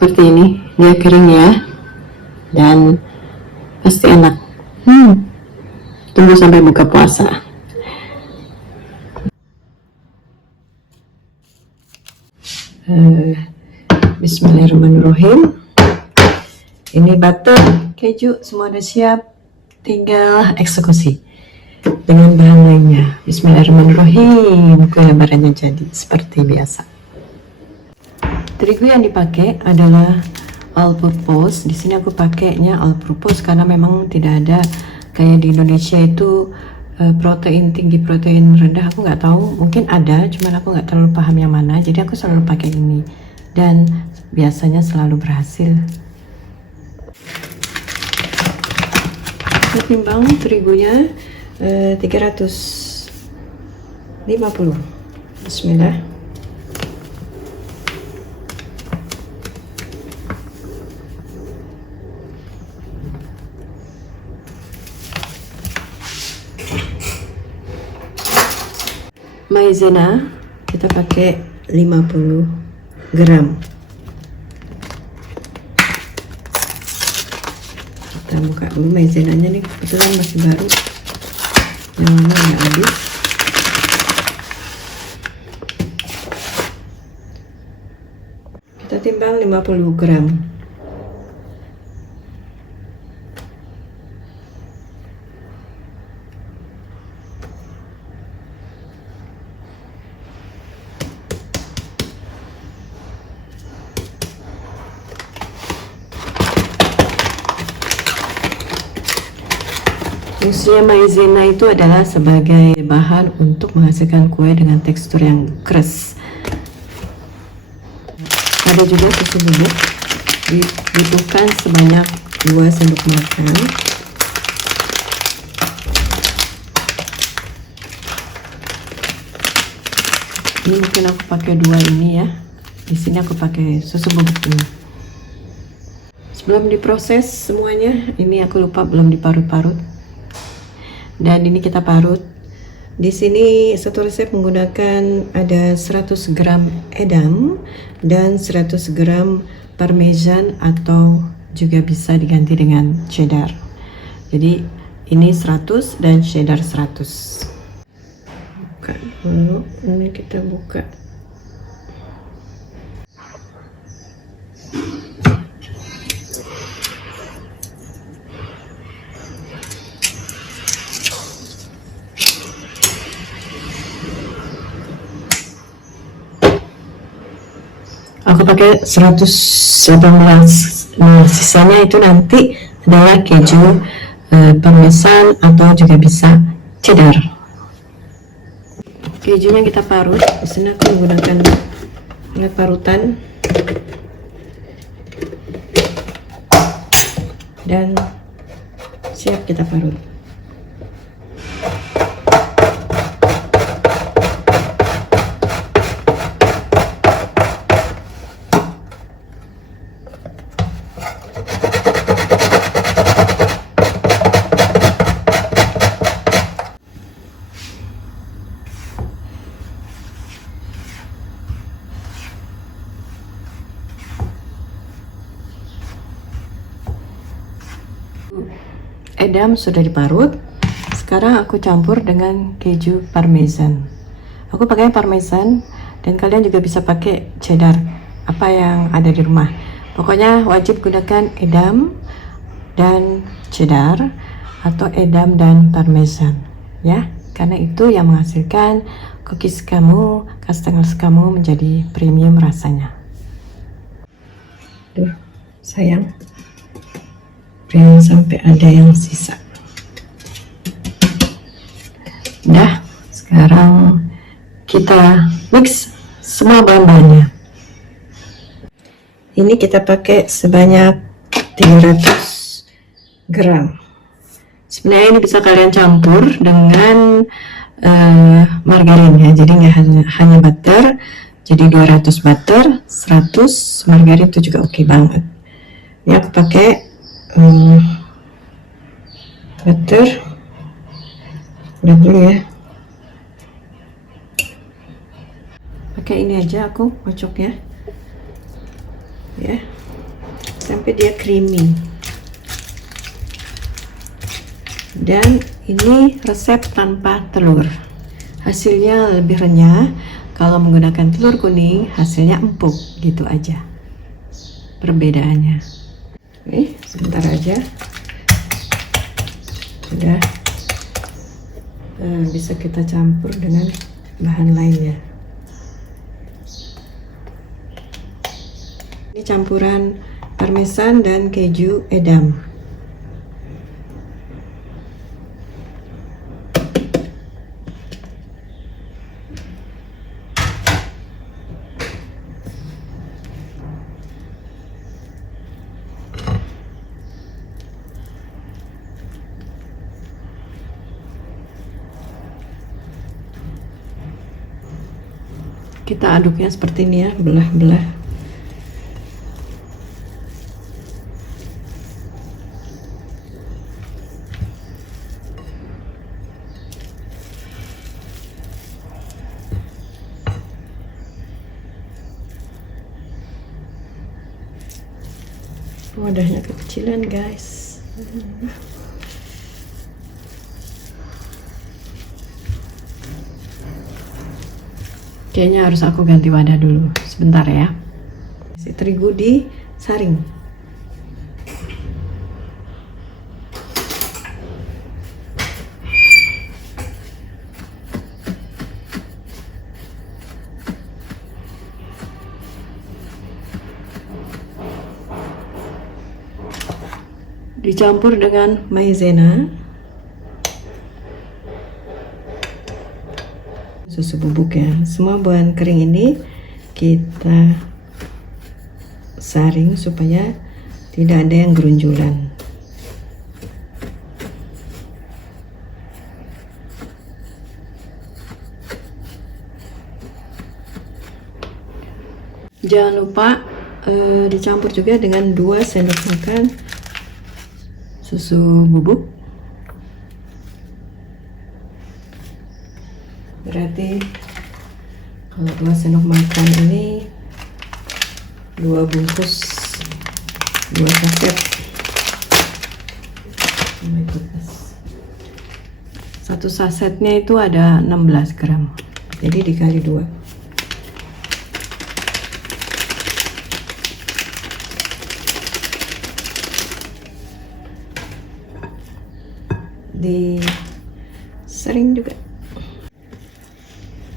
seperti ini, dia kering ya, dan pasti enak. Tunggu sampai buka puasa. Bismillahirrahmanirrahim. Ini butter, keju, semua udah siap, tinggal eksekusi dengan bahan lainnya. Bismillahirrahmanirrahim. Kue lebarannya jadi seperti biasa. Terigu yang dipakai adalah all purpose. Di sini aku pakainya all purpose karena memang tidak ada kayak di Indonesia itu protein tinggi, protein rendah. Aku nggak tahu, mungkin ada, cuman aku nggak terlalu paham yang mana. Jadi aku selalu pakai ini dan biasanya selalu berhasil. Kita timbang terigunya 350. Bismillah. Maizena kita pakai 50 gram. Kita buka dulu maizenanya nih, kebetulan masih baru, yang lama nggak habis. Kita timbang 50 gram. Fungsinya maizena itu adalah sebagai bahan untuk menghasilkan kue dengan tekstur yang keras. Ada juga susu bubuk, dibutuhkan sebanyak 2 sendok makan. Ini mungkin aku pakai 2 ini ya. Di sini aku pakai susu bubuk ini. Sebelum diproses semuanya, ini aku lupa belum diparut-parut. Dan ini kita parut. Di sini satu resep menggunakan ada 100 gram edam dan 100 gram parmesan atau juga bisa diganti dengan cheddar. Jadi ini 100 dan cheddar 100. Buka dulu, ini kita buka. Aku pakai 118. Nah, sisanya itu nanti adalah keju parmesan atau juga bisa cheddar. Kejunya kita parut. Di sini aku menggunakan alat parutan dan siap kita parut. Edam sudah diparut. Sekarang aku campur dengan keju parmesan. Aku pakai parmesan dan kalian juga bisa pakai cheddar, apa yang ada di rumah. Pokoknya wajib gunakan edam dan cheddar atau edam dan parmesan ya, karena itu yang menghasilkan cookies kamu, kastengels kamu menjadi premium rasanya. Duh, sayang, jangan sampai ada yang sisa. Udah, sekarang kita mix semua bahan-bahannya. Ini kita pakai sebanyak 300 gram. Sebenarnya ini bisa kalian campur dengan margarin ya, jadi nggak hanya butter. Jadi 200 butter, 100 margarin itu juga oke banget. Ini aku pakai butter udah dulu ya, pakai ini aja aku kocok ya. sampai dia creamy. Dan ini resep tanpa telur, hasilnya lebih renyah. Kalau menggunakan telur kuning hasilnya empuk, gitu aja perbedaannya. Oke, sebentar aja sudah bisa kita campur dengan bahan lainnya. Ini campuran parmesan dan keju edam. Kita aduknya seperti ini ya, belah-belah. Wadahnya kekecilan guys. Kayaknya harus aku ganti wadah dulu, sebentar ya. Si terigu disaring. Dicampur dengan maizena, susu bubuk ya. Semua bahan kering ini kita saring supaya tidak ada yang gerunjulan. Jangan lupa dicampur juga dengan 2 sendok makan susu bubuk. Berarti kalau 2 sendok makan ini 2 bungkus, 2 saset. Oh my goodness. 1 sasetnya itu ada 16 gram. Jadi dikali 2. Disaring juga.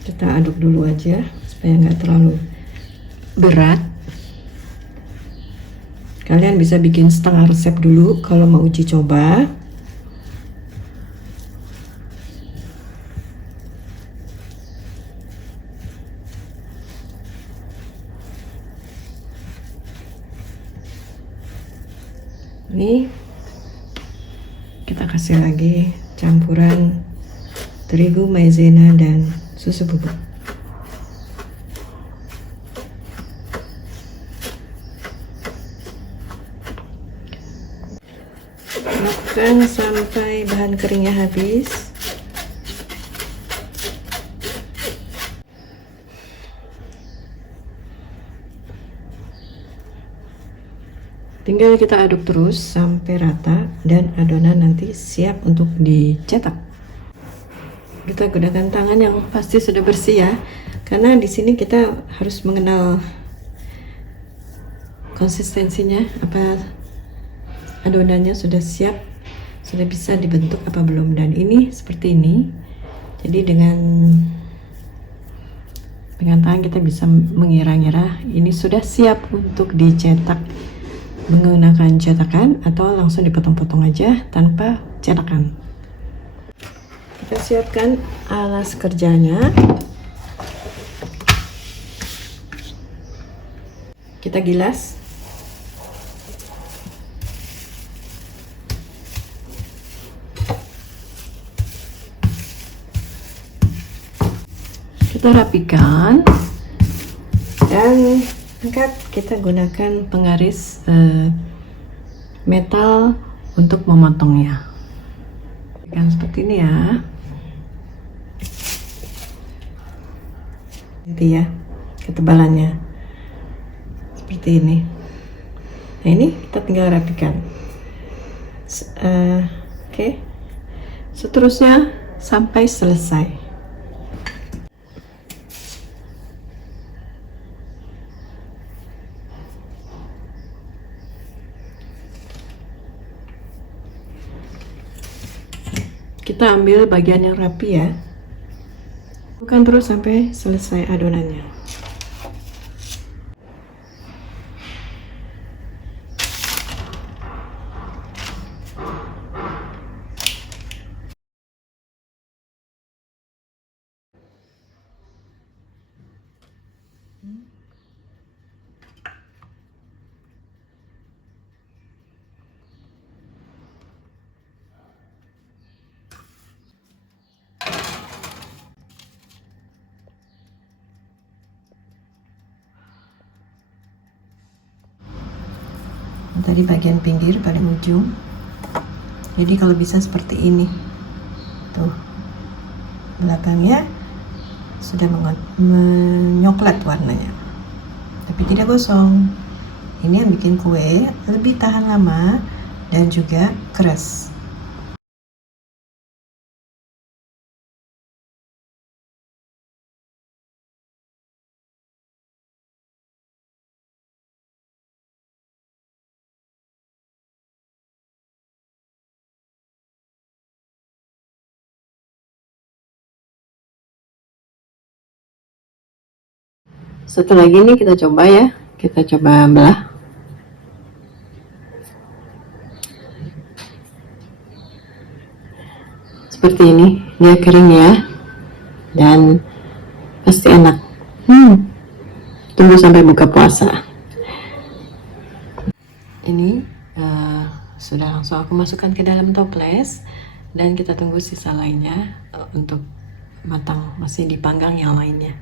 Kita aduk dulu aja supaya nggak terlalu berat. Kalian bisa bikin setengah resep dulu kalau mau uji coba. Ini kita kasih lagi campuran terigu, maizena, dan susu bubuk. Makan sampai bahan keringnya habis. Tinggal kita aduk terus sampai rata dan adonan nanti siap untuk dicetak. Kita gunakan tangan yang pasti sudah bersih ya, karena di sini kita harus mengenal konsistensinya, apa adonannya sudah siap, sudah bisa dibentuk apa belum. Dan ini seperti ini. Jadi dengan tangan kita bisa mengira-ngira ini sudah siap untuk dicetak menggunakan cetakan atau langsung dipotong-potong aja tanpa cetakan. Kita siapkan alas kerjanya. Kita gilas. Kita rapikan dan angkat. Kita gunakan penggaris metal untuk memotongnya. Yang seperti ini ya. Nanti ya ketebalannya seperti ini. Nah, ini kita tinggal rapikan. Oke. Seterusnya sampai selesai. Kita ambil bagian yang rapi ya. Lakukan terus sampai selesai adonannya. Tadi bagian pinggir paling ujung, jadi kalau bisa seperti ini tuh, belakangnya sudah menyoklat warnanya tapi tidak gosong. Ini yang bikin kue lebih tahan lama dan juga keras. Satu lagi nih kita coba ya, kita coba belah. Seperti ini, dia kering ya, dan pasti enak. Tunggu sampai buka puasa. Ini sudah langsung aku masukkan ke dalam toples, dan kita tunggu sisa lainnya untuk matang, masih dipanggang yang lainnya.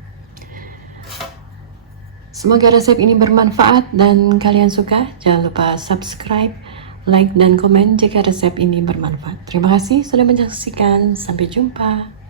Semoga resep ini bermanfaat dan kalian suka. Jangan lupa subscribe, like, dan komen jika resep ini bermanfaat. Terima kasih sudah menyaksikan. Sampai jumpa.